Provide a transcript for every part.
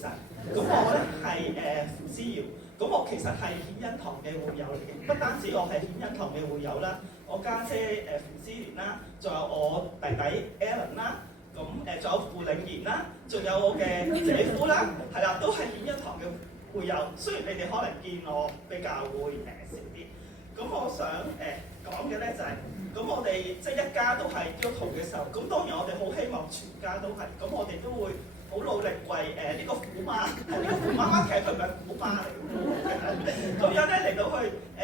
晨，咁我咧係傅之堯，咁我其實係顯恩堂嘅會友嚟嘅，不單止我係顯恩堂嘅會友啦，我家姐傅之蓮啦，仲有我弟弟 Alan 啦，咁仲有傅領賢啦，仲有我嘅姐夫啦，係啦，都係顯恩堂嘅會友。雖然你哋可能見我比較會少啲，咁我想講嘅咧就係、咁我哋即係一家都係基督徒嘅時候，咁當然我哋好希望全家都係，咁我哋都會好努力為呢個虎媽，呢個虎媽媽其實佢唔係虎媽嚟嘅，咁樣咧嚟到去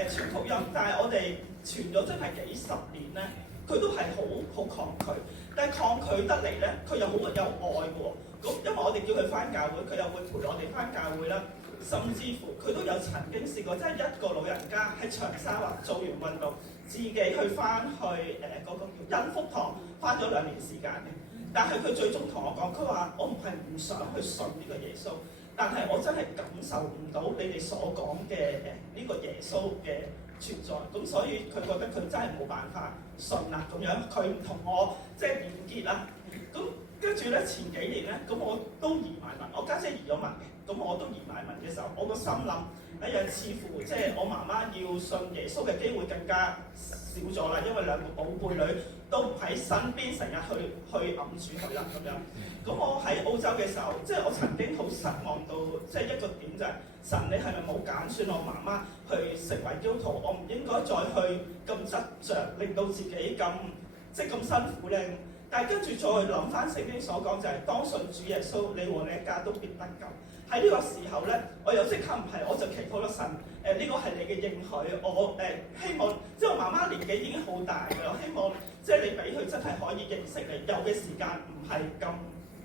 傳福音，但係我哋傳咗真係幾十年咧，佢都係好抗拒，但係抗拒得嚟咧，佢又好有愛嘅喎，咁因為我哋叫佢翻教會，佢又會陪我哋翻教會啦。甚至乎佢都有曾經試過，即係一個老人家喺長沙灣做完運動，自己去翻去嗰個叫恩福堂，翻咗2年時間嘅。但係佢最終同我講，佢話我唔係唔想去信呢個耶穌，但係我真係感受唔到你哋所講嘅呢個耶穌嘅存在，咁所以佢覺得佢真係冇辦法信啦咁樣，佢唔同我即係連結啦。咁跟住咧前幾年咧，咁我都移埋民，我家姐移咗民嘅。咁我都移埋民嘅時候，我個心諗似乎即係我媽媽要信耶穌嘅機會更加少咗啦，因為2個寶貝女都唔喺身邊，成日去揞住佢啦咁樣。咁我喺澳洲嘅時候，即係我曾經好失望到，即係一個點就係、神你係咪冇揀選我媽媽去成為基督徒？我唔應該再去咁執着，令到自己咁即係咁辛苦咧。但係跟住再諗翻聖經所講就係、當信主耶穌，你和你一家都必得救。喺呢個時候咧，我又即刻唔係，我就祈禱咗神，呢個係你嘅應許，我希望，即係我媽媽年紀已經好大嘅，我希望即係你俾佢真係可以認識你，有嘅時間唔係咁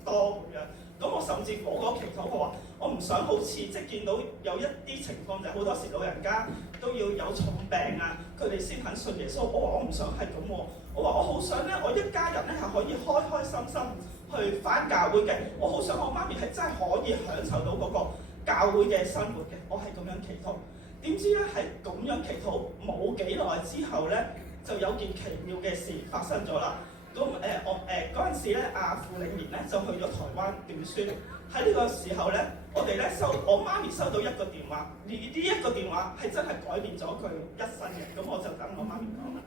多咁樣。咁我甚至乎我嗰個祈禱我話，我唔想好似即係見到有一啲情況就係好多時老人家都要有重病啊，佢哋先肯信耶穌。我話我唔想係咁喎，我話我好想咧，我一家人咧係可以開開心心去返教會嘅，我好想我媽咪係真係可以享受到嗰個教會嘅生活嘅，我係咁樣祈禱。點知咧喺咁樣祈禱冇幾耐之後咧，就有件奇妙嘅事發生咗啦。咁我嗰陣時咧，傅領賢咧就去咗台灣短宣。喺呢個時候咧，我哋咧我媽咪收到一個電話，而呢一個電話係真係改變咗佢一生嘅。咁我就等我媽咪講啦。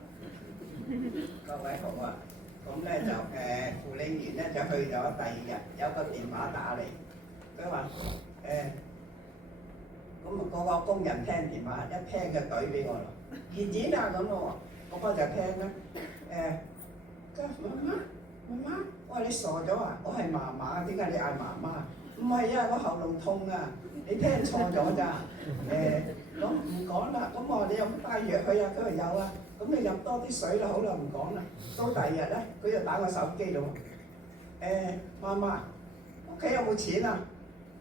各位好啊！咁咧就傅領賢咧就去咗第2日，有個電話打嚟，佢話咁個工人聽電話，一聽就懟俾我啦。賢賢啊咁咯喎，咁我就聽啦。佢話媽媽，我話你傻咗啊！我係嫲嫲，點解你嗌媽媽？唔係啊，我喉嚨痛啊！你聽錯咗咋？咁唔講啦。咁我話你有冇帶藥去啊？佢話有啊。咁你飲多啲水啦，好啦，唔講啦。到第2日咧，佢就打我手機咯。媽媽，屋企有冇錢啊？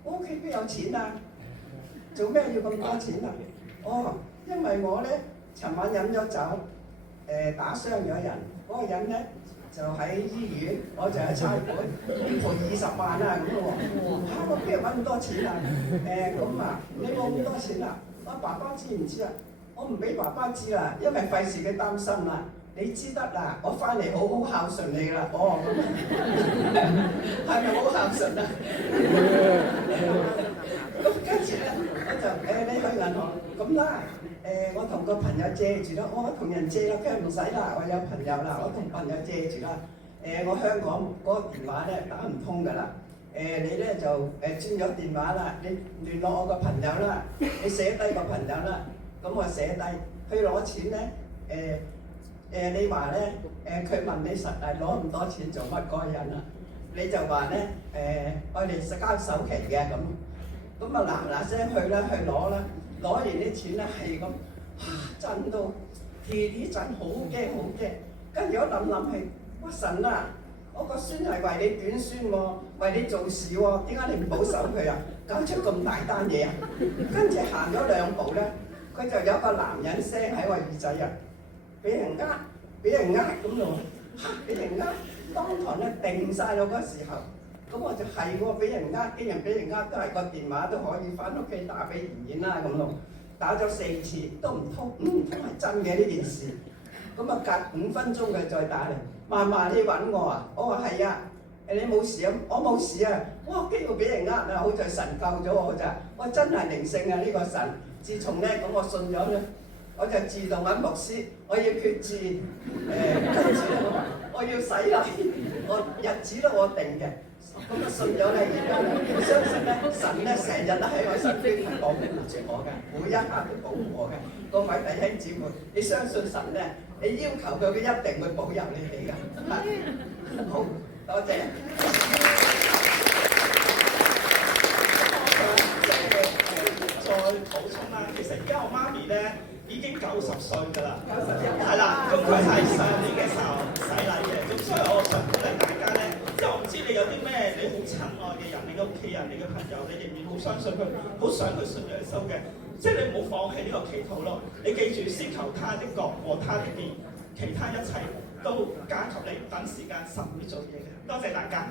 我屋企邊有錢啊？做咩要咁多錢啊？哦，因為我咧尋晚飲咗酒，打傷咗人。嗰個人咧就喺醫院，我就喺差館，要賠20萬啊咁咯喎。嚇！我邊度揾咁多錢啊？咁啊，你冇咁多錢啊？我爸爸知唔知啊？我唔俾爸爸知啦，因為費事佢擔心啦。你知得啦，我翻嚟好好孝順你啦。哦，咁係咪好孝順啊？咁跟住咧，我就你去銀行咁啦。我同個朋友借住啦，我同人借啦，佢唔使啦，我有朋友啦，我同朋友借住啦。我香港嗰個電話咧打唔通㗎啦。你咧就轉咗電話啦，你聯絡我個朋友啦，你寫低個朋友啦。咁我寫低去攞錢咧，你話咧，佢問你實係攞咁多錢做乜嗰個人啊？你就話咧，我哋交首期嘅咁啊嗱聲去啦，去攞啦，攞完啲錢咧係咁，震到地震，好驚好驚。跟住我諗起，哇神啊！我個孫係為你短宣喎，為你做事喎，點解你唔保守佢啊？搞出咁大單嘢啊！跟住行咗2步咧，佢就有個男人聲喺我耳仔啊，俾人咁咯，俾人當堂咧定晒咯嗰時候，咁我就係喎，俾人竟然俾人都係個電話都可以翻屋企打俾賢賢啦咁咯，打咗4次都唔通，唔通係真嘅呢件事？咁啊隔5分鐘佢再打嚟，嫲嫲你揾我啊？我話係啊，你冇事啊，我冇事啊，哇機會俾人呃啊，好在神救咗我咋，我真係靈性啊呢個神。自從咧咁我信咗咧，我就自動揾牧師，我要決志，跟住我要洗禮，我日子都我定嘅。咁啊信咗咧，而家我相信咧，神咧成日都喺我身邊係保護住我嘅，每一刻都保護我嘅。各位弟兄姊妹，你相信神咧，你要求佢，佢一定會保佑你哋嘅。好，多謝。再補充啦，其實而家我媽咪咧已經90歲㗎啦，係啦，咁佢係上年嘅時候洗禮嘅，咁所以我想鼓勵大家咧，即係我唔知你有啲咩你好親愛嘅人，你嘅屋企人、你嘅朋友，你仍然好相信佢，好想佢信耶穌嘅，即係你唔好放棄呢個祈禱咯。你記住，先求他的國和他的義，其他一切都加給你。等時間神會做嘢嘅。多謝大家。